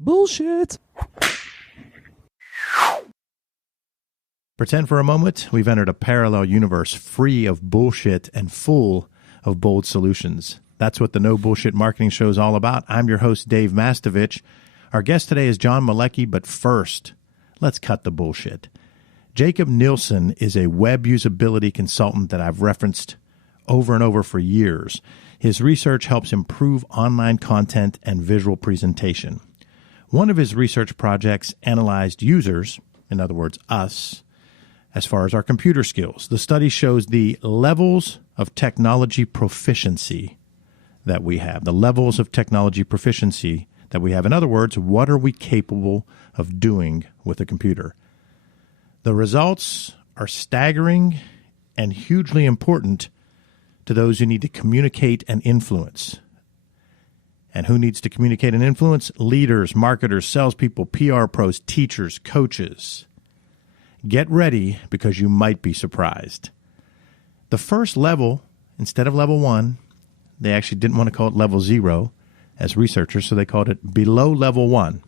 Bullshit. Pretend for a moment we've entered a parallel universe free of bullshit and full of bold solutions. That's what the No Bullshit Marketing Show is all about. I'm your host, Dave Mastovich. Our guest today is John Malecki, but first, let's cut the bullshit. Jacob Nielsen is a web usability consultant that I've referenced over and over for years. His research helps improve online content and visual presentation. One of his research projects analyzed users, in other words, us, as far as our computer skills. The study shows the levels of technology proficiency that we have, the levels of technology proficiency that we have. In other words, what are we capable of doing with a computer? The results are staggering and hugely important to those who need to communicate and influence. And who needs to communicate and influence? Leaders, marketers, salespeople, PR pros, teachers, coaches. Get ready because you might be surprised. The first level, instead of level 1, they actually didn't want to call it level 0 as researchers, so they called it below level 1.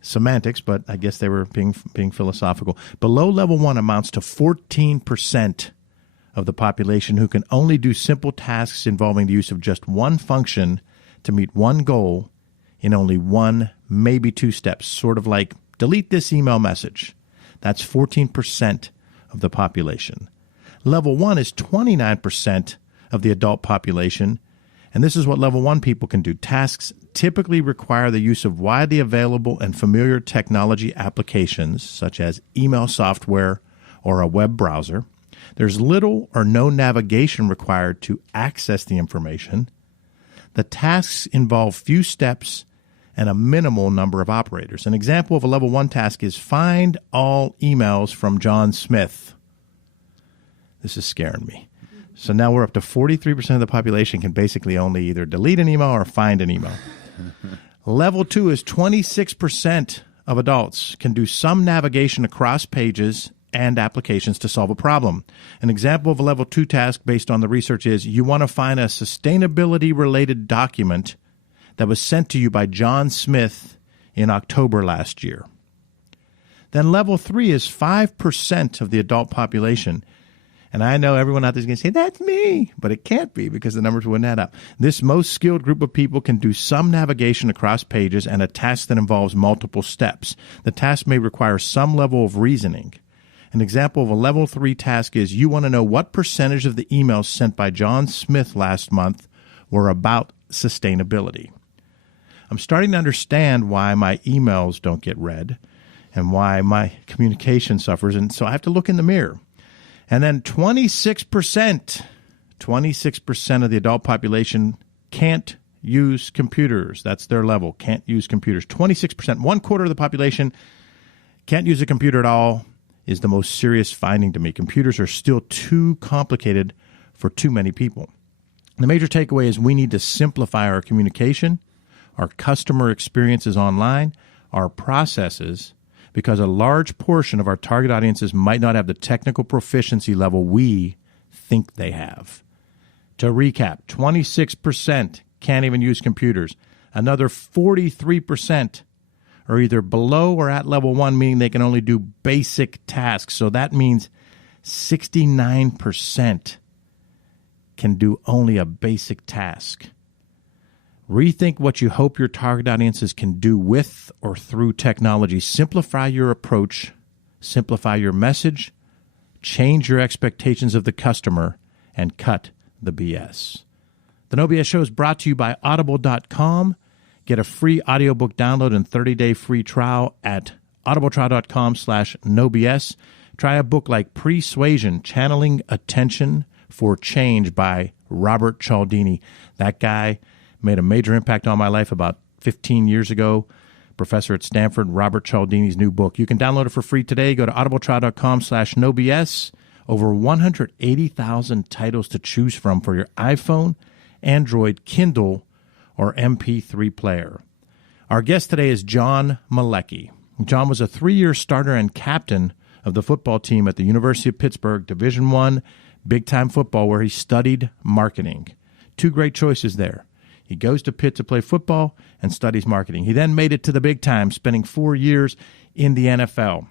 Semantics, but I guess they were being philosophical. Below level 1 amounts to 14% of the population who can only do simple tasks involving the use of just one function to meet one goal in only one, maybe 2 steps, sort of like delete this email message. That's 14% of the population. Level 1 is 29% of the adult population, and this is what level 1 people can do. Tasks typically require the use of widely available and familiar technology applications, such as email software or a web browser. There's little or no navigation required to access the information. The tasks involve few steps and a minimal number of operators. An example of a level 1 task is find all emails from John Smith. This is scaring me. So now we're up to 43% of the population can basically only either delete an email or find an email. Level 2 is 26% of adults can do some navigation across pages and applications to solve a problem. An example of a level 2 task based on the research is you want to find a sustainability-related document that was sent to you by John Smith in October last year. Then level 3 is 5% of the adult population. And I know everyone out there is going to say, that's me, but it can't be because the numbers wouldn't add up. This most skilled group of people can do some navigation across pages and a task that involves multiple steps. The task may require some level of reasoning. An example of a level 3 task is you want to know what percentage of the emails sent by John Smith last month were about sustainability. I'm starting to understand why my emails don't get read and why my communication suffers, and so I have to look in the mirror. And then 26% of the adult population can't use computers. That's their level, can't use computers. 26%, 1/4 of the population can't use a computer at all is the most serious finding to me. Computers are still too complicated for too many people. The major takeaway is we need to simplify our communication, our customer experiences online, our processes, because a large portion of our target audiences might not have the technical proficiency level we think they have. To recap, 26% can't even use computers. Another 43% are either below or at level 1, meaning they can only do basic tasks. So that means 69% can do only a basic task. Rethink what you hope your target audiences can do with or through technology. Simplify your approach, simplify your message, change your expectations of the customer, and cut the BS. The No BS Show is brought to you by Audible.com. Get a free audiobook download and 30-day free trial at audibletrial.com/nobs. Try a book like Persuasion, Channeling Attention for Change by Robert Cialdini. That guy made a major impact on my life about 15 years ago. Professor at Stanford, Robert Cialdini's new book. You can download it for free today. Go to audibletrial.com/nobs. Over 180,000 titles to choose from for your iPhone, Android, Kindle, or MP3 player. Our guest today is John Malecki. John was a 3-year starter and captain of the football team at the University of Pittsburgh, Division I, big-time football, where he studied marketing. 2 great choices there. He goes to Pitt to play football and studies marketing. He then made it to the big time, spending 4 years in the NFL.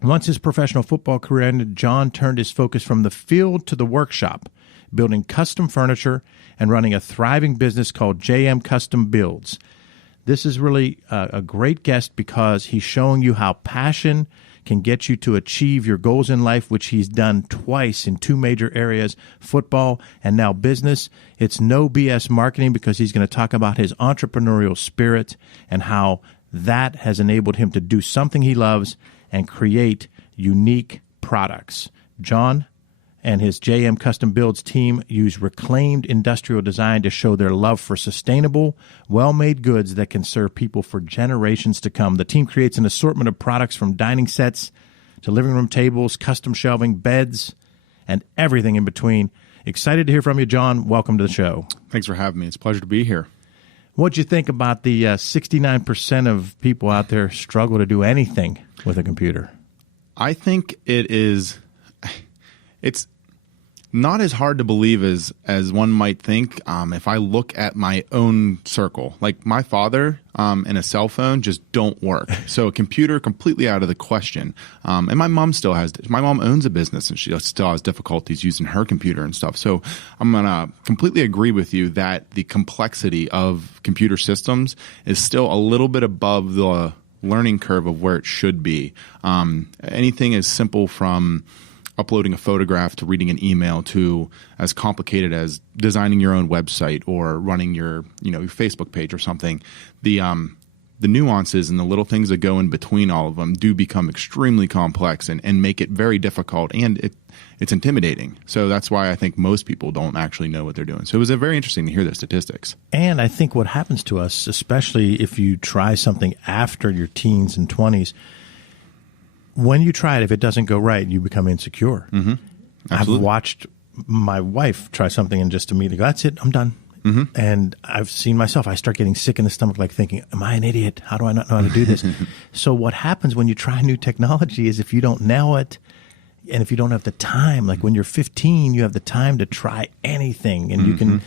Once his professional football career ended, John turned his focus from the field to the workshop, building custom furniture and running a thriving business called JM Custom Builds. This is really a great guest because he's showing you how passion can get you to achieve your goals in life, which he's done twice in two major areas, football and now business. It's no BS marketing because he's going to talk about his entrepreneurial spirit and how that has enabled him to do something he loves and create unique products. John and his JM Custom Builds team use reclaimed industrial design to show their love for sustainable, well-made goods that can serve people for generations to come. The team creates an assortment of products from dining sets to living room tables, custom shelving, beds, and everything in between. Excited to hear from you, John. Welcome to the show. Thanks for having me. It's a pleasure to be here. What'd you think about the 69% of people out there struggle to do anything with a computer? I think it's not as hard to believe as one might think. If I look at my own circle, like my father and a cell phone just don't work. So a computer completely out of the question. And my mom owns a business and she still has difficulties using her computer and stuff. So I'm going to completely agree with you that the complexity of computer systems is still a little bit above the learning curve of where it should be. Anything as simple from uploading a photograph to reading an email to as complicated as designing your own website or running your Facebook page or something. The nuances and the little things that go in between all of them do become extremely complex and make it very difficult, and it's intimidating. So that's why I think most people don't actually know what they're doing. So it was very interesting to hear the statistics. And I think what happens to us, especially if you try something after your teens and 20s, when you try it, if it doesn't go right, you become insecure. Mm-hmm. I've watched my wife try something and just immediately go, that's it, I'm done. Mm-hmm. And I've seen myself, I start getting sick in the stomach, like thinking, am I an idiot? How do I not know how to do this? So what happens when you try new technology is if you don't nail it, and if you don't have the time, like when you're 15, you have the time to try anything. And you can,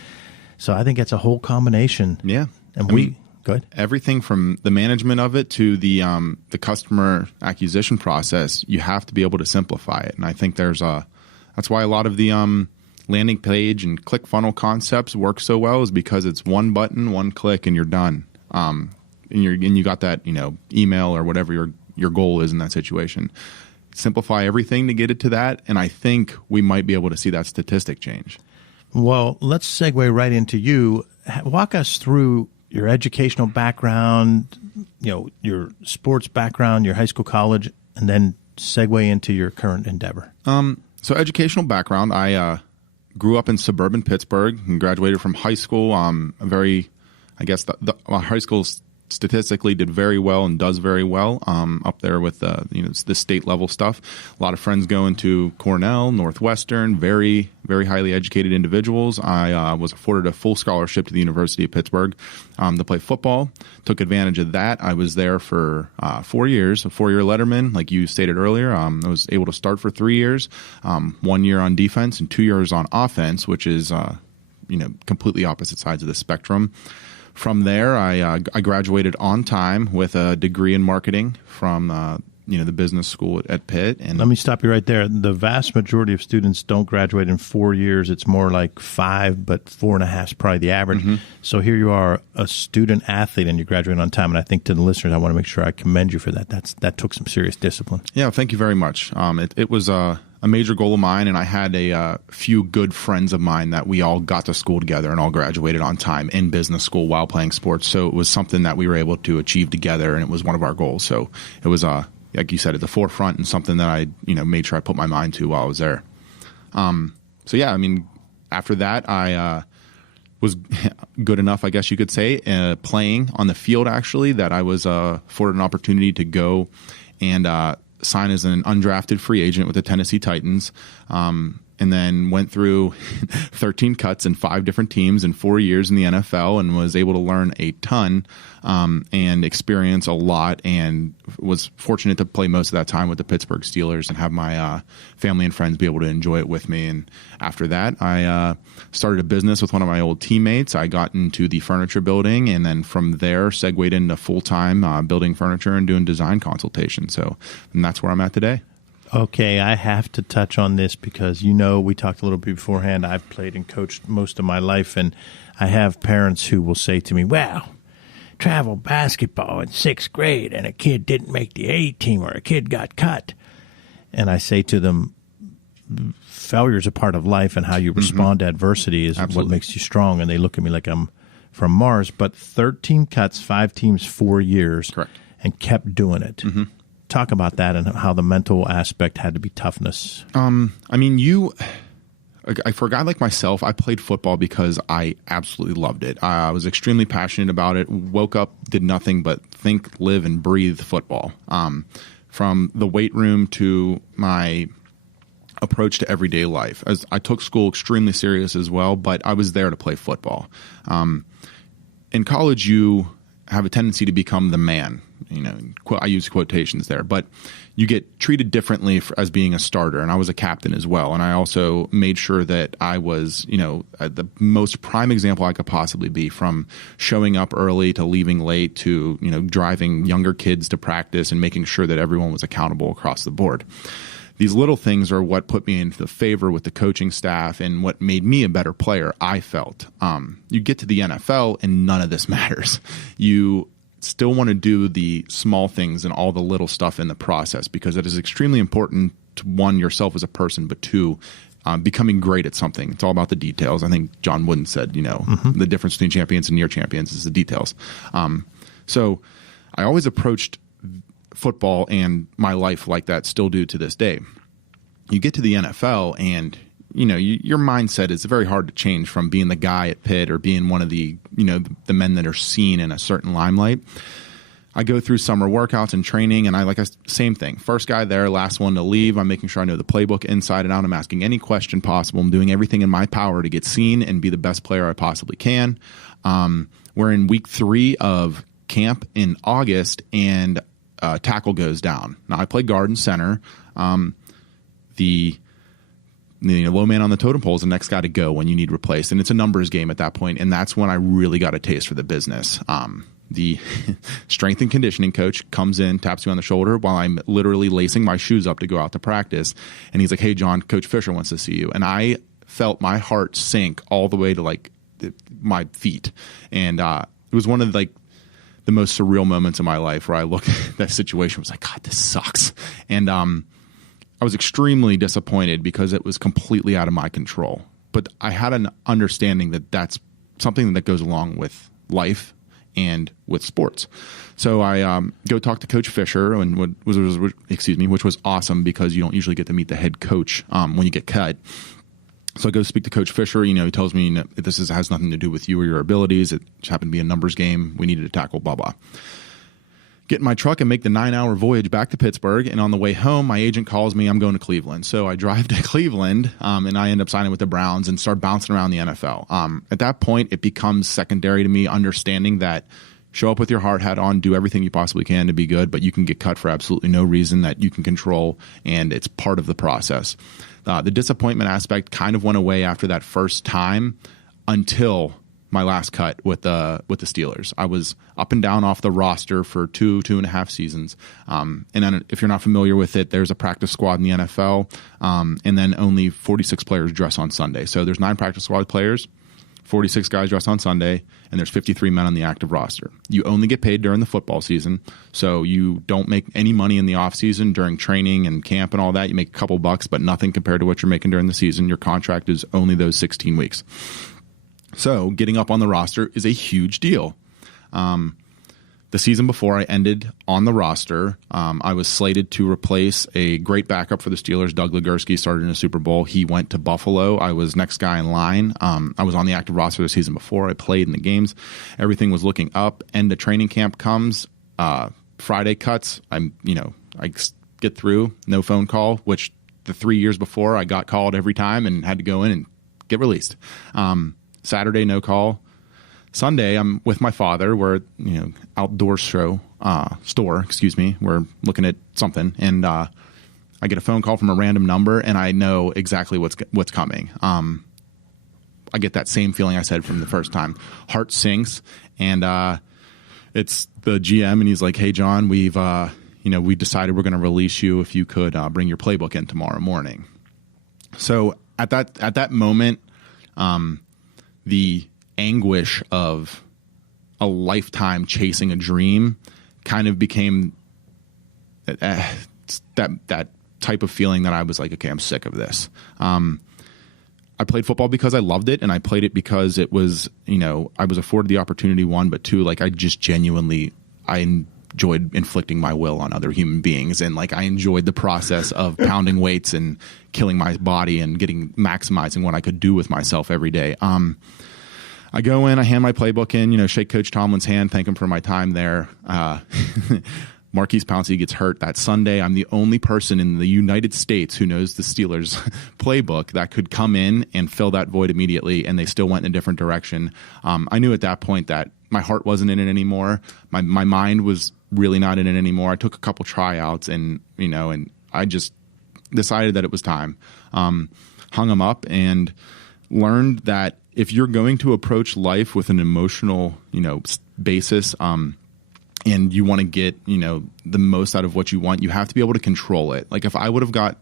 so I think it's a whole combination. Yeah. And go ahead. Everything from the management of it to the customer acquisition process, you have to be able to simplify it. And I think that's why a lot of the landing page and click funnel concepts work so well, is because it's one button, one click, and you're done. And you got that email or whatever your goal is in that situation. Simplify everything to get it to that, and I think we might be able to see that statistic change. Well, let's segue right into you. Walk us through your educational background, your sports background, your high school, college, and then segue into your current endeavor. So educational background, I grew up in suburban Pittsburgh and graduated from high school. My high school statistically did very well and does very well up there with the state level stuff. A lot of friends going to Cornell, Northwestern, very, very highly educated individuals. I was afforded a full scholarship to the University of Pittsburgh to play football. Took advantage of that. I was there for 4 years, a 4-year letterman, like you stated earlier. I was able to start for 3 years, 1 year on defense and 2 years on offense, which is completely opposite sides of the spectrum. From there, I graduated on time with a degree in marketing from the business school at Pitt. And let me stop you right there. The vast majority of students don't graduate in 4 years. It's more like 5, but 4.5 is probably the average. Mm-hmm. So here you are, a student athlete, and you graduate on time. And I think to the listeners, I want to make sure I commend you for that. That took some serious discipline. Yeah, thank you very much. It was a major goal of mine, and I had a few good friends of mine that we all got to school together and all graduated on time in business school while playing sports. So it was something that we were able to achieve together, and it was one of our goals. So it was, like you said, at the forefront and something that I made sure I put my mind to while I was there. After that, I was good enough, I guess you could say, playing on the field, actually, that I was afforded an opportunity to go and sign as an undrafted free agent with the Tennessee Titans. And and then went through 13 cuts in 5 different teams in 4 years in the NFL, and was able to learn a ton and experience a lot, and was fortunate to play most of that time with the Pittsburgh Steelers and have my family and friends be able to enjoy it with me. And after that, I started a business with one of my old teammates. I got into the furniture building, and then from there segued into full-time building furniture and doing design consultation. And that's where I'm at today. Okay, I have to touch on this because, we talked a little bit beforehand. I've played and coached most of my life, and I have parents who will say to me, well, travel basketball in 6th grade and a kid didn't make the A team or a kid got cut. And I say to them, failure is a part of life, and how you respond to adversity is Absolutely. what makes you strong. And they look at me like I'm from Mars. But 13 cuts, 5 teams, 4 years. Correct. And kept doing it. Mm-hmm. Talk about that and how the mental aspect had to be toughness. For a guy like myself, I played football because I absolutely loved it. I was extremely passionate about it. Woke up, did nothing but think, live, and breathe football. From the weight room to my approach to everyday life. As I took school extremely serious as well, but I was there to play football. In college, you have a tendency to become the man. I use quotations there, but you get treated differently as being a starter, and I was a captain as well. And I also made sure that I was, the most prime example I could possibly be, from showing up early to leaving late to, driving younger kids to practice and making sure that everyone was accountable across the board. These little things are what put me into the favor with the coaching staff and what made me a better player, I felt. You get to the NFL and none of this matters. You still want to do the small things and all the little stuff in the process, because it is extremely important to, one, yourself as a person, but two, becoming great at something. It's all about the details. I think John Wooden said, the difference between champions and near champions is the details. So I always approached football and my life like that, still do to this day. You get to the NFL and your mindset is very hard to change from being the guy at Pitt or being one of the, the men that are seen in a certain limelight. I go through summer workouts and training, and same thing. First guy there, last one to leave. I'm making sure I know the playbook inside and out. I'm asking any question possible. I'm doing everything in my power to get seen and be the best player I possibly can. We're in week 3 of camp in August, and tackle goes down. Now, I play guard and center. The low man on the totem pole is the next guy to go when you need replaced. And it's a numbers game at that point, and that's when I really got a taste for the business. The strength and conditioning coach comes in, taps me on the shoulder while I'm literally lacing my shoes up to go out to practice. And he's like, hey, John, Coach Fisher wants to see you. And I felt my heart sink all the way to my feet. And it was one of the most surreal moments of my life where I looked at that situation, was like, God, this sucks. And I was extremely disappointed because it was completely out of my control. But I had an understanding that that's something that goes along with life and with sports. So I go talk to Coach Fisher, and which was awesome because you don't usually get to meet the head coach when you get cut. So I go speak to Coach Fisher. He tells me this has nothing to do with you or your abilities. It just happened to be a numbers game. We needed to tackle blah, blah. Get in my truck and make the 9-hour voyage back to Pittsburgh. And on the way home, my agent calls me, I'm going to Cleveland. So I drive to Cleveland, and I end up signing with the Browns and start bouncing around the NFL. At that point, it becomes secondary to me, understanding that show up with your hard hat on, do everything you possibly can to be good, but you can get cut for absolutely no reason that you can control, and it's part of the process. The disappointment aspect kind of went away after that first time until my last cut with the Steelers. I was up and down off the roster for 2.5 seasons. And then if you're not familiar with it, there's a practice squad in the NFL, and then only 46 players dress on Sunday. So there's 9 practice squad players, 46 guys dress on Sunday, and there's 53 men on the active roster. You only get paid during the football season, so you don't make any money in the off season during training and camp and all that. You make a couple bucks, but nothing compared to what you're making during the season. Your contract is only those 16 weeks. So getting up on the roster is a huge deal. The season before I ended on the roster, I was slated to replace a great backup for the Steelers. Doug Legurski started in a Super Bowl. He went to Buffalo. I was next guy in line. I was on the active roster the season before. I played in the games. Everything was looking up. End of training camp comes. Friday cuts. I get through. No phone call, which the 3 years before, I got called every time and had to go in and get released. Saturday, no call. Sunday, I'm with my father. We're outdoor store. We're looking at something, and I get a phone call from a random number, and I know exactly what's coming. I get that same feeling I said from the first time. Heart sinks, and it's the GM, and he's like, "Hey, John, we decided we're going to release you if you could bring your playbook in tomorrow morning." So at that moment, the anguish of a lifetime chasing a dream kind of became that type of feeling that I was like, okay, I'm sick of this. I played football because I loved it, and I played it because it was, I was afforded the opportunity, one, but two, like I enjoyed inflicting my will on other human beings, and like I enjoyed the process of pounding weights and killing my body and maximizing what I could do with myself every day. I go in, I hand my playbook in, shake Coach Tomlin's hand, thank him for my time there. Marquise Pouncey gets hurt that Sunday. I'm the only person in the United States who knows the Steelers playbook that could come in and fill that void immediately, and they still went in a different direction. I knew at that point that my heart wasn't in it anymore. My mind was really not in it anymore. I took a couple tryouts, and I just decided that it was time. Hung them up and learned that if you're going to approach life with an emotional, basis, and you want to get, the most out of what you want, you have to be able to control it. Like if I would have got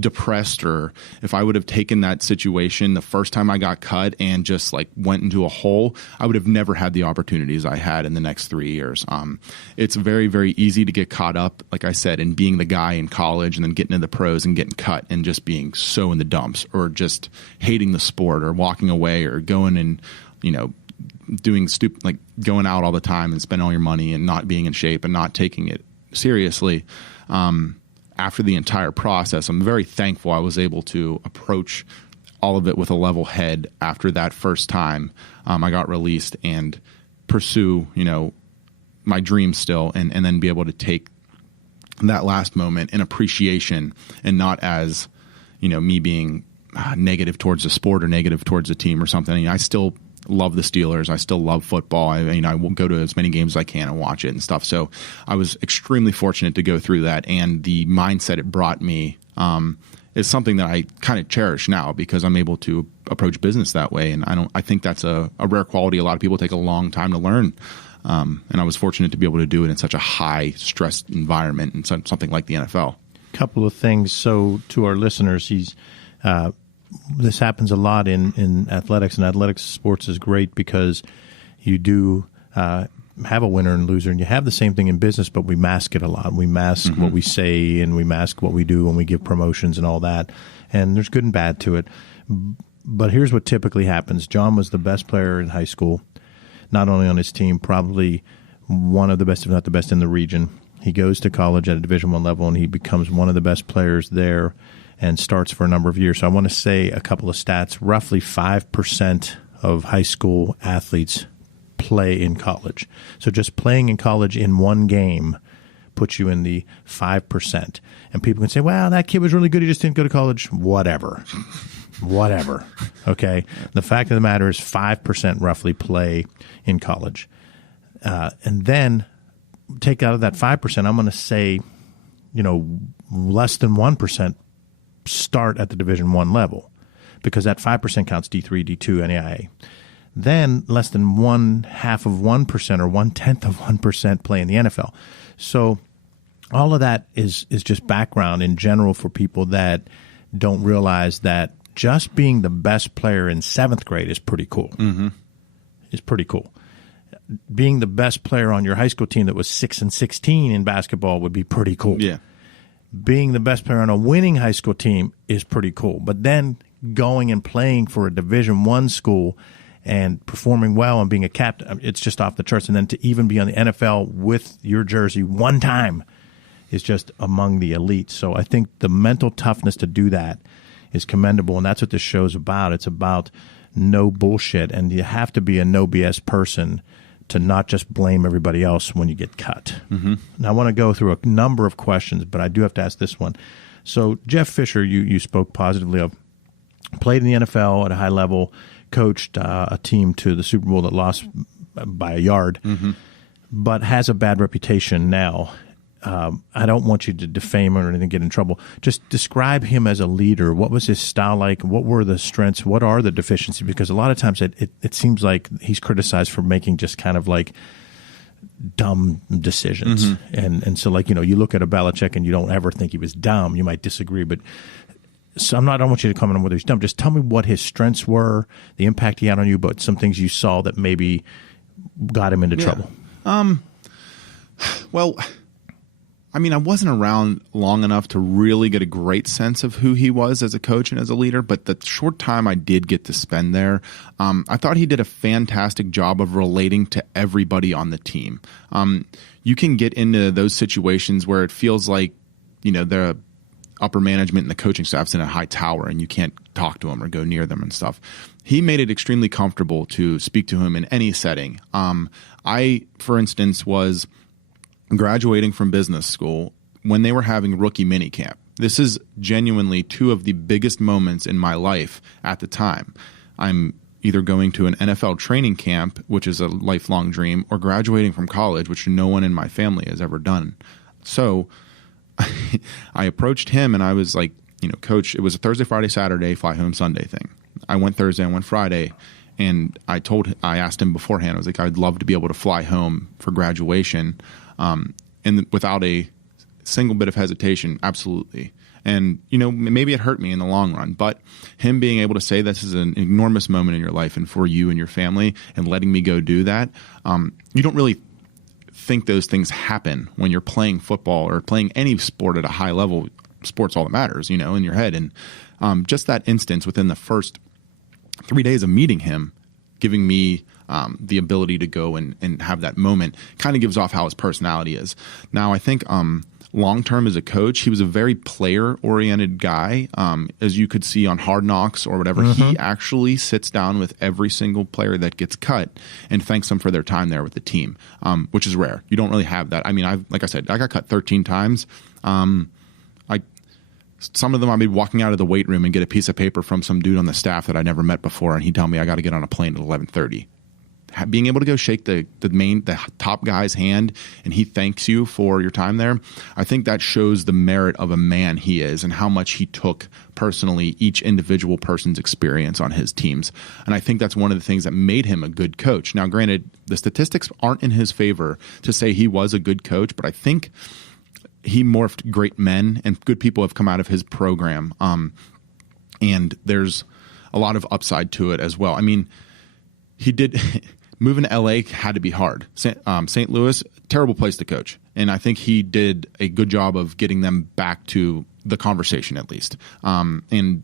depressed, or if I would have taken that situation the first time I got cut and just like went into a hole, I would have never had the opportunities I had in the next 3 years. It's very, very easy to get caught up, like I said, in being the guy in college and then getting into the pros and getting cut and just being so in the dumps, or just hating the sport, or walking away, or going and, doing stupid, like going out all the time and spending all your money and not being in shape and not taking it seriously. After the entire process, I'm very thankful I was able to approach all of it with a level head after that first time I got released, and pursue, my dreams still, and then be able to take that last moment in appreciation, and not as, me being negative towards the sport or negative towards the team or something. I still love the Steelers. I still love football. I will go to as many games as I can and watch it and stuff. So I was extremely fortunate to go through that, and the mindset it brought me is something that I kind of cherish now, because I'm able to approach business that way. And I think that's a rare quality. A lot of people take a long time to learn. And I was fortunate to be able to do it in such a high stress environment and something like the NFL. Couple of things. So to our listeners, this happens a lot in athletics, and athletics sports is great because you do have a winner and loser, and you have the same thing in business, but we mask it a lot. We mask what we say, and we mask what we do when we give promotions and all that, and there's good and bad to it. But here's what typically happens. John was the best player in high school, not only on his team, probably one of the best, if not the best, in the region. He goes to college at a Division I level, and he becomes one of the best players there and starts for a number of years. So I want to say a couple of stats. Roughly 5% of high school athletes play in college. So just playing in college in one game puts you in the 5%. And people can say, well, that kid was really good, he just didn't go to college. Whatever. Okay? The fact of the matter is 5% roughly play in college. And then take out of that 5%, I'm going to say, less than 1% start at the Division I level, because that 5% counts D3, D2, NAIA. Then less than 1/2 of 1% or 1/10 of 1% play in the NFL. So all of that is just background in general for people that don't realize that just being the best player in 7th grade is pretty cool. It's pretty cool. Being the best player on your high school team that was 6-16 in basketball would be pretty cool. Yeah. Being the best player on a winning high school team is pretty cool. But then going and playing for a Division I school and performing well and being a captain, it's just off the charts. And then to even be on the NFL with your jersey one time is just among the elite. So I think the mental toughness to do that is commendable, and that's what this show's about. It's about no bullshit, and you have to be a no BS person to not just blame everybody else when you get cut. Now, I want to go through a number of questions, but I do have to ask this one. So Jeff Fisher, you spoke positively of, played in the NFL at a high level, coached a team to the Super Bowl that lost by a yard, but has a bad reputation now. I don't want you to defame him or anything, get in trouble. Just describe him as a leader. What was his style like? What were the strengths? What are the deficiencies? Because a lot of times it seems like he's criticized for making just kind of like dumb decisions. And so, like, you look at a Belichick and you don't ever think he was dumb. You might disagree, but so I don't want you to comment on whether he's dumb. Just tell me what his strengths were, the impact he had on you, but some things you saw that maybe got him into trouble. Well, I mean, I wasn't around long enough to really get a great sense of who he was as a coach and as a leader, but the short time I did get to spend there, I thought he did a fantastic job of relating to everybody on the team. You can get into those situations where it feels like, the upper management and the coaching staff's in a high tower and you can't talk to them or go near them and stuff. He made it extremely comfortable to speak to him in any setting. I, for instance, was graduating from business school when they were having rookie minicamp. This is genuinely two of the biggest moments in my life at the time. I'm either going to an NFL training camp, which is a lifelong dream, or graduating from college, which no one in my family has ever done. So I approached him and I was like, Coach, it was a Thursday, Friday, Saturday, fly home Sunday thing. I went Thursday, I went Friday, and I asked him beforehand, I was like, I'd love to be able to fly home for graduation. And without a single bit of hesitation, absolutely. And, maybe it hurt me in the long run, but him being able to say this is an enormous moment in your life and for you and your family and letting me go do that, you don't really think those things happen when you're playing football or playing any sport at a high level. Sport's all that matters, in your head. And just that instance within the first 3 days of meeting him, giving me the ability to go and have that moment kind of gives off how his personality is. Now, I think long-term as a coach, he was a very player-oriented guy. As you could see on Hard Knocks or whatever, he actually sits down with every single player that gets cut and thanks them for their time there with the team, which is rare. You don't really have that. I mean, like I said, I got cut 13 times. Some of them I'd be walking out of the weight room and get a piece of paper from some dude on the staff that I never met before, and he'd tell me I got to get on a plane at 11:30. Being able to go shake the top guy's hand and he thanks you for your time there, I think that shows the merit of a man he is and how much he took personally each individual person's experience on his teams. And I think that's one of the things that made him a good coach. Now, granted, the statistics aren't in his favor to say he was a good coach, but I think he morphed great men and good people have come out of his program. And there's a lot of upside to it as well. I mean, he did moving to LA had to be hard. St. Louis, terrible place to coach. And I think he did a good job of getting them back to the conversation at least. And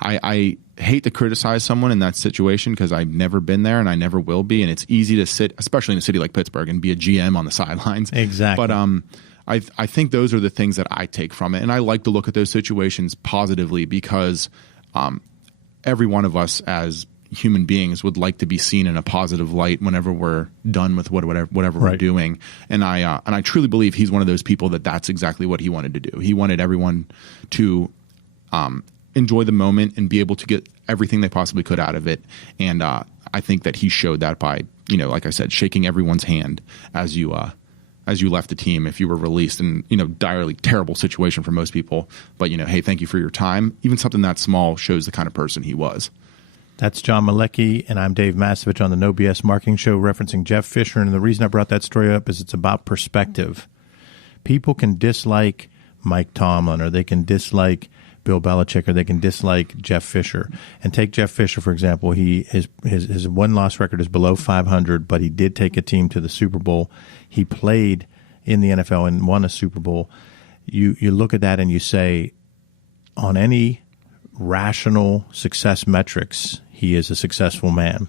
I hate to criticize someone in that situation because I've never been there and I never will be. And it's easy to sit, especially in a city like Pittsburgh, and be a GM on the sidelines. Exactly. But I think those are the things that I take from it. And I like to look at those situations positively because every one of us as human beings would like to be seen in a positive light whenever we're done with whatever we're doing. And I truly believe he's one of those people that's exactly what he wanted to do. He wanted everyone to enjoy the moment and be able to get everything they possibly could out of it. And I think that he showed that by, like I said, shaking everyone's hand as you left the team if you were released, and direly terrible situation for most people, but hey, thank you for your time. Even something that small shows the kind of person he was. That's John Malecki, and I'm Dave Mastovich on the No BS Marketing Show, referencing Jeff Fisher. And the reason I brought that story up is it's about perspective. People can dislike Mike Tomlin, or they can dislike Bill Belichick, or they can dislike Jeff Fisher. And take Jeff Fisher, for example. His win-loss record is below 500, but he did take a team to the Super Bowl. He played in the NFL and won a Super Bowl. You look at that and you say, on any rational success metrics, he is a successful man.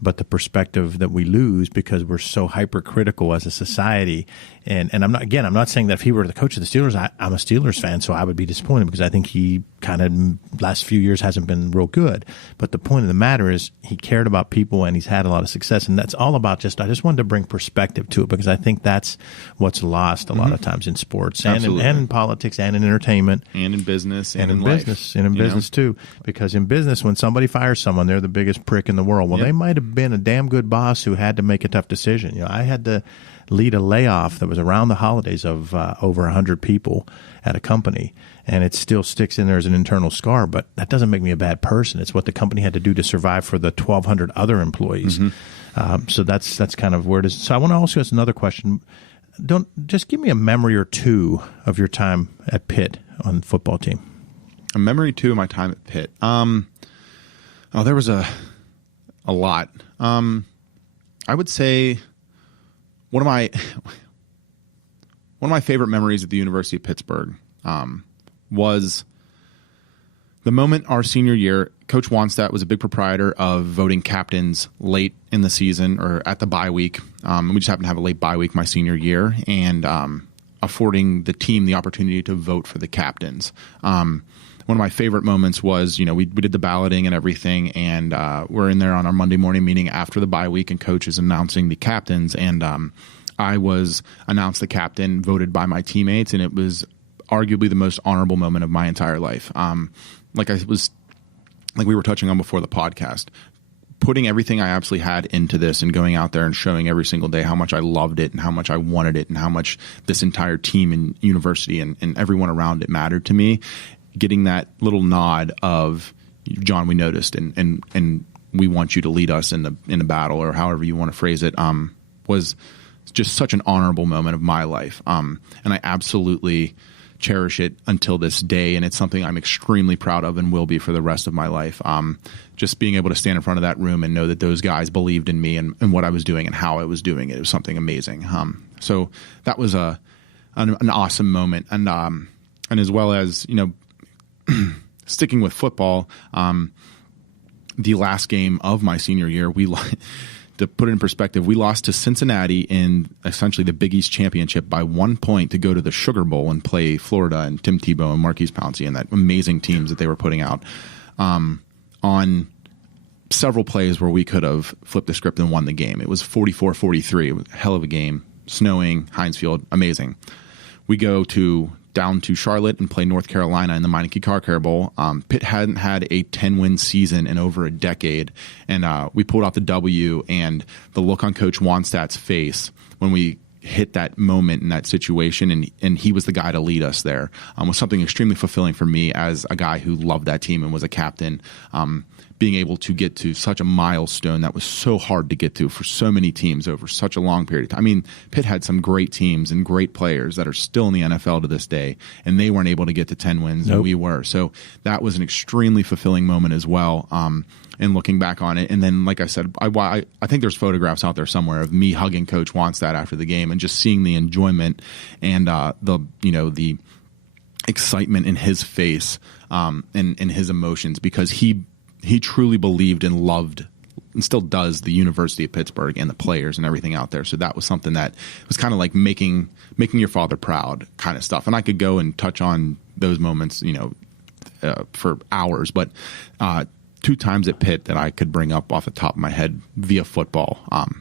but the perspective that we lose because we're so hypercritical as a society. And I'm not saying that if he were the coach of the Steelers, I'm a Steelers fan, so I would be disappointed because I think he kind of last few years hasn't been real good. But the point of the matter is he cared about people and he's had a lot of success. And that's all about I just wanted to bring perspective to it because I think that's what's lost a lot of times in sports and in politics and in entertainment. And in business and in business. life, and in business too. Because in business, when somebody fires someone, they're the biggest prick in the world. Well, they might have been a damn good boss who had to make a tough decision. I had to lead a layoff that was around the holidays of over 100 people at a company, and it still sticks in there as an internal scar, but that doesn't make me a bad person. It's what the company had to do to survive for the 1,200 other employees. So that's kind of where it is. So I want to ask you another question. Just give me a memory or two of your time at Pitt on the football team. A memory too of my time at Pitt. There was a lot. I would say one of my favorite memories at the University of Pittsburgh was the moment our senior year. Coach Wanstadt was a big proprietor of voting captains late in the season or at the bye week. We just happened to have a late bye week my senior year, and affording the team the opportunity to vote for the captains. One of my favorite moments was, we did the balloting and everything, and we're in there on our Monday morning meeting after the bye week, and coach is announcing the captains, and I was announced the captain, voted by my teammates, and it was arguably the most honorable moment of my entire life. Like we were touching on before the podcast, putting everything I absolutely had into this and going out there and showing every single day how much I loved it and how much I wanted it and how much this entire team and university and everyone around it mattered to me. Getting that little nod of, John, we noticed and we want you to lead us in the battle, or however you want to phrase it, was just such an honorable moment of my life. And I absolutely cherish it until this day, and it's something I'm extremely proud of and will be for the rest of my life. Just being able to stand in front of that room and know that those guys believed in me and what I was doing and how I was doing it was something amazing. So that was an awesome moment, and as well as sticking with football, the last game of my senior year, to put it in perspective, we lost to Cincinnati in essentially the Big East Championship by 1 point to go to the Sugar Bowl and play Florida and Tim Tebow and Marquise Pouncey and that amazing teams that they were putting out on several plays where we could have flipped the script and won the game. It was 44-43. It was a hell of a game. Snowing, Heinz Field, amazing. We go down to Charlotte and play North Carolina in the Meineke Car Care Bowl. Pitt hadn't had a 10-win season in over a decade, and we pulled out the W, and the look on Coach Wanstadt's face when we hit that moment in that situation, and he was the guy to lead us there, was something extremely fulfilling for me as a guy who loved that team and was a captain. Being able to get to such a milestone that was so hard to get to for so many teams over such a long period of time. I mean, Pitt had some great teams and great players that are still in the NFL to this day, and they weren't able to get to 10 wins, and we were. So that was an extremely fulfilling moment as well. And looking back on it, and then, like I said, I think there's photographs out there somewhere of me hugging Coach Wanstadt after the game and just seeing the enjoyment and the excitement in his face and his emotions, because he truly believed and loved and still does the University of Pittsburgh and the players and everything out there. So that was something that was kind of like making your father proud kind of stuff. And I could go and touch on those moments, for hours, but 2 times at Pitt that I could bring up off the top of my head via football,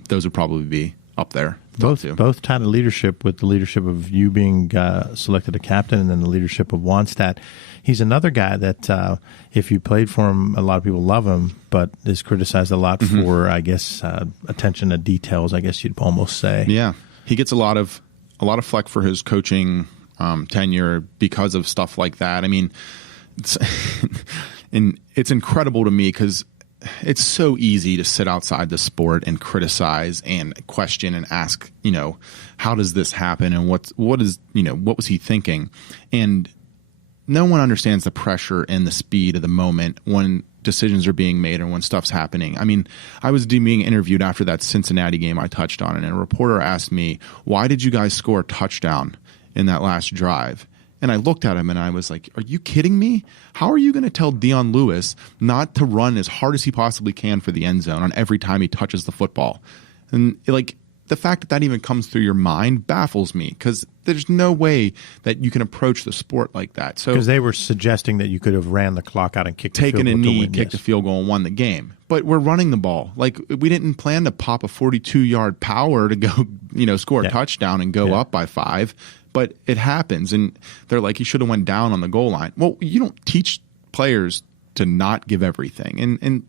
those would probably be up there. Both tied to leadership, with the leadership of you being selected a captain, and then the leadership of Wanstadt. He's another guy that if you played for him, a lot of people love him, but is criticized a lot for, I guess, attention to details, I guess you'd almost say. Yeah, he gets a lot of flack for his coaching tenure because of stuff like that. I mean, it's incredible to me because it's so easy to sit outside the sport and criticize and question and ask, how does this happen, and what was he thinking? And no one understands the pressure and the speed of the moment when decisions are being made and when stuff's happening. I mean, I was being interviewed after that Cincinnati game I touched on, and a reporter asked me, why did you guys score a touchdown in that last drive? And I looked at him and I was like, are you kidding me? How are you going to tell Dion Lewis not to run as hard as he possibly can for the end zone on every time he touches the football? And like, the fact that that even comes through your mind baffles me, because there's no way that you can approach the sport like that. So because they were suggesting that you could have ran the clock out and kicked taken the field a goal knee, to win, kicked the field goal, and won the game. But we're running the ball. Like, we didn't plan to pop a 42-yard power to go, score a touchdown and go up by 5. But it happens, and they're like, he should have went down on the goal line. Well, you don't teach players to not give everything. And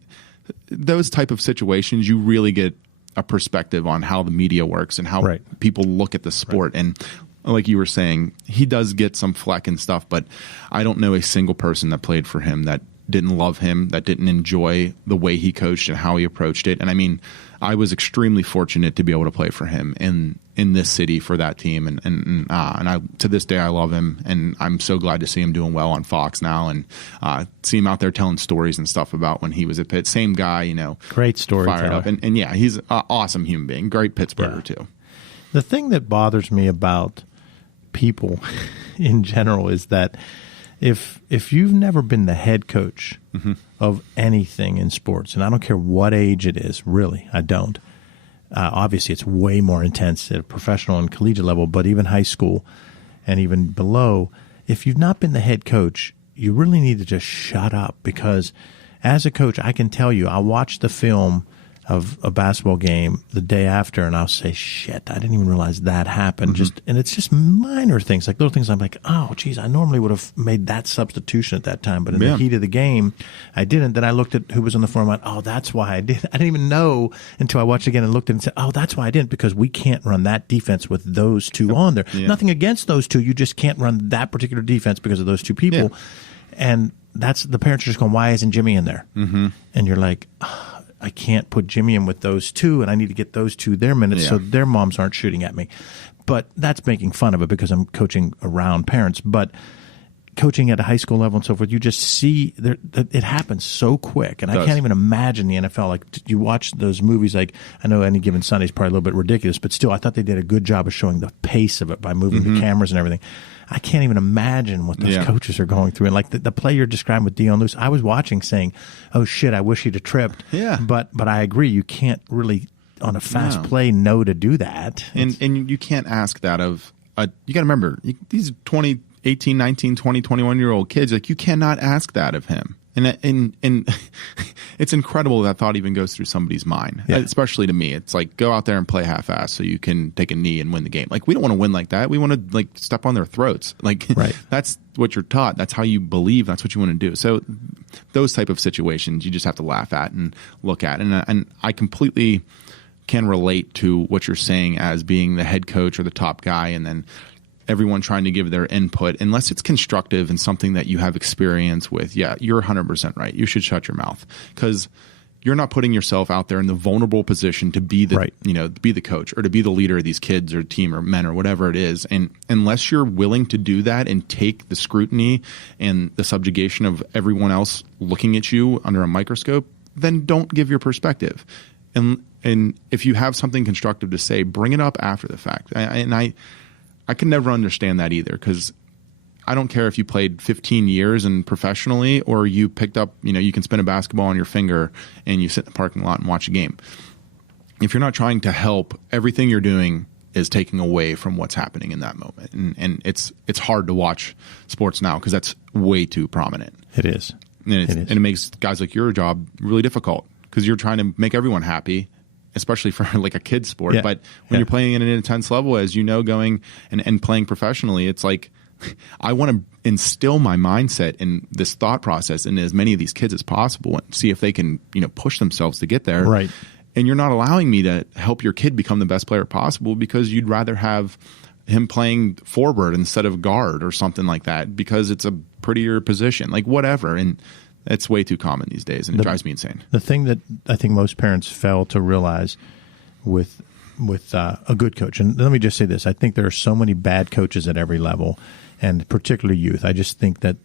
those type of situations, you really get a perspective on how the media works and how people look at the sport. And like you were saying, he does get some flack and stuff, but I don't know a single person that played for him that didn't love him, that didn't enjoy the way he coached and how he approached it. And I mean, I was extremely fortunate to be able to play for him in this city for that team. And I, to this day, I love him, and I'm so glad to see him doing well on Fox now, and see him out there telling stories and stuff about when he was at Pitt. Same guy, great storyteller. Fired up. And yeah, he's an awesome human being. Great Pittsburgher too. The thing that bothers me about people in general is that if you've never been the head coach of anything in sports, and I don't care what age it is, really, I don't. Obviously, it's way more intense at a professional and collegiate level, but even high school and even below, if you've not been the head coach, you really need to just shut up, because as a coach, I can tell you, I'll watch the film of a basketball game the day after, and I'll say, shit, I didn't even realize that happened. And it's just minor things, like little things. I'm like, oh, geez, I normally would have made that substitution at that time, but in the heat of the game, I didn't. Then I looked at who was on the floor and went, oh, that's why I did. I didn't even know until I watched again and looked at it and said, oh, that's why I didn't, because we can't run that defense with those two on there. Nothing against those two. You just can't run that particular defense because of those two people. And that's the parents are just going, why isn't Jimmy in there? And you're like, oh, I can't put Jimmy in with those two, and I need to get those two their minutes so their moms aren't shooting at me. But that's making fun of it because I'm coaching around parents. But coaching at a high school level and so forth, you just see it happens so quick. And I can't even imagine the NFL. Like, you watch those movies, like, I know Any Given Sunday is probably a little bit ridiculous, but still, I thought they did a good job of showing the pace of it by moving the cameras and everything. I can't even imagine what those coaches are going through. And like the play you're describing with Dion Lewis, I was watching saying, oh, shit, I wish he'd have tripped. Yeah. But I agree. You can't really, on a fast play, know to do that. And you can't ask that of you got to remember, these 18, 19, 20, 21-year-old kids, like, you cannot ask that of him. And it's incredible that thought even goes through somebody's mind, especially to me. It's like, go out there and play half-ass so you can take a knee and win the game. Like, we don't want to win like that. We want to, like, step on their throats. Like, that's what you're taught. That's how you believe. That's what you want to do. So those type of situations you just have to laugh at and look at. And I completely can relate to what you're saying as being the head coach or the top guy, and then everyone trying to give their input, unless it's constructive and something that you have experience with. Yeah, you're 100% right. You should shut your mouth, because you're not putting yourself out there in the vulnerable position to be the, to be the coach or to be the leader of these kids or team or men or whatever it is. And unless you're willing to do that and take the scrutiny and the subjugation of everyone else looking at you under a microscope, then don't give your perspective. And if you have something constructive to say, bring it up after the fact. I can never understand that either, because I don't care if you played 15 years and professionally, or you picked up, you can spin a basketball on your finger and you sit in the parking lot and watch a game. If you're not trying to help, everything you're doing is taking away from what's happening in that moment. And it's hard to watch sports now because that's way too prominent. It is. And it makes guys like your job really difficult, because you're trying to make everyone happy, especially for like a kid's sport. But when you're playing at an intense level, as you know, going and playing professionally, it's like, I want to instill my mindset in this thought process in as many of these kids as possible and see if they can, push themselves to get there. Right. And you're not allowing me to help your kid become the best player possible, because you'd rather have him playing forward instead of guard or something like that, because it's a prettier position, like whatever. And it's way too common these days, and it drives me insane. The thing that I think most parents fail to realize with a good coach, and let me just say this, I think there are so many bad coaches at every level, and particularly youth. I just think that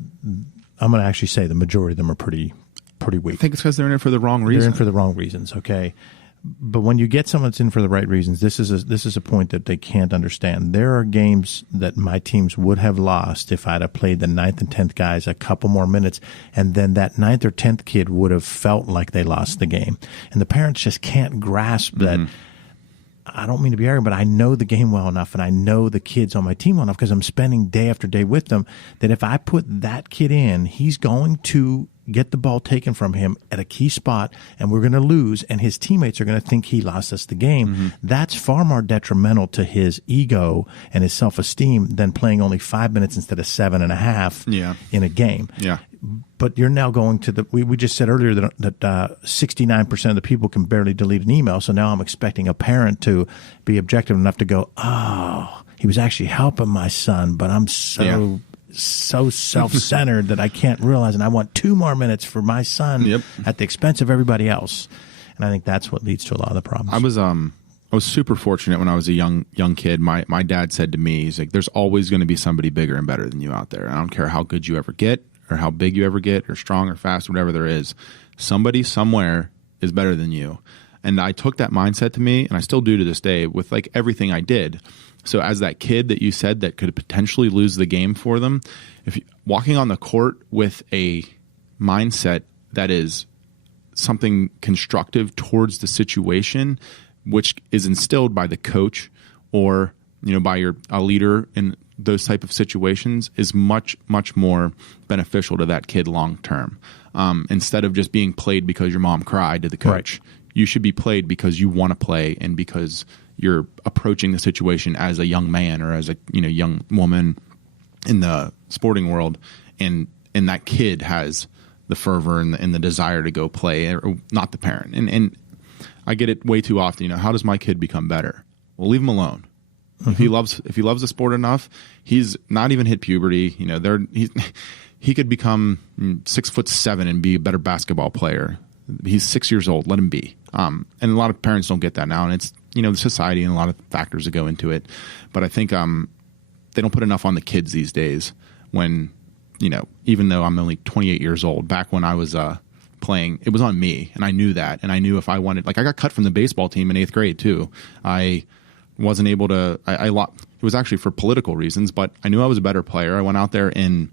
I'm going to actually say the majority of them are pretty weak. I think it's because they're in it for the wrong reasons. They're in for the wrong reasons, okay? But when you get someone that's in for the right reasons, this is a point that they can't understand. There are games that my teams would have lost if I'd have played the 9th and 10th guys a couple more minutes, and then that 9th or 10th kid would have felt like they lost the game. And the parents just can't grasp that. I don't mean to be arrogant, but I know the game well enough, and I know the kids on my team well enough because I'm spending day after day with them, that if I put that kid in, he's going to get the ball taken from him at a key spot, and we're going to lose, and his teammates are going to think he lost us the game. That's far more detrimental to his ego and his self-esteem than playing only 5 minutes instead of 7.5 in a game. Yeah. But you're now going to we just said earlier that 69% of the people can barely delete an email. So now I'm expecting a parent to be objective enough to go, oh, he was actually helping my son, but I'm so self-centered that I can't realize, and I want 2 more minutes for my son at the expense of everybody else. And I think that's what leads to a lot of the problems. I was super fortunate when I was a young kid. My dad said to me, he's like, there's always going to be somebody bigger and better than you out there. I don't care how good you ever get, or how big you ever get, or strong or fast, whatever there is. Somebody somewhere is better than you. And I took that mindset to me, and I still do to this day with like everything I did. So as that kid that you said that could potentially lose the game for them, walking on the court with a mindset that is something constructive towards the situation, which is instilled by the coach or by a leader in those type of situations, is much, much more beneficial to that kid long term. Instead of just being played because your mom cried to the coach, you should be played because you want to play and because you're approaching the situation as a young man or as a young woman in the sporting world, and that kid has the fervor and the desire to go play, or not the parent. And I get it way too often. How does my kid become better? Well, leave him alone. If he loves the sport enough, he's not even hit puberty. He could become 6'7" and be a better basketball player. He's 6 years old. Let him be. And a lot of parents don't get that now, and it's the society and a lot of factors that go into it. But I think they don't put enough on the kids these days. When even though I'm only 28 years old, back when I was playing, it was on me, and I knew that, and I knew if I wanted, I got cut from the baseball team in 8th grade too. I wasn't able to. It was actually for political reasons, but I knew I was a better player. I went out there in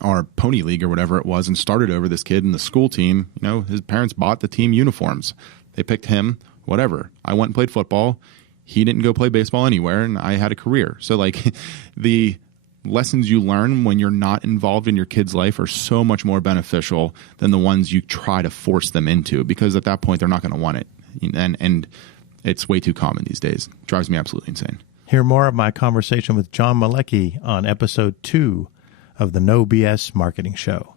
our pony league or whatever it was and started over this kid in the school team. His parents bought the team uniforms. They picked him, whatever. I went and played football. He didn't go play baseball anywhere, and I had a career. So the lessons you learn when you're not involved in your kid's life are so much more beneficial than the ones you try to force them into, because at that point they're not going to want it. And it's way too common these days. It drives me absolutely insane. Hear more of my conversation with John Malecki on episode 2 of the No BS Marketing Show.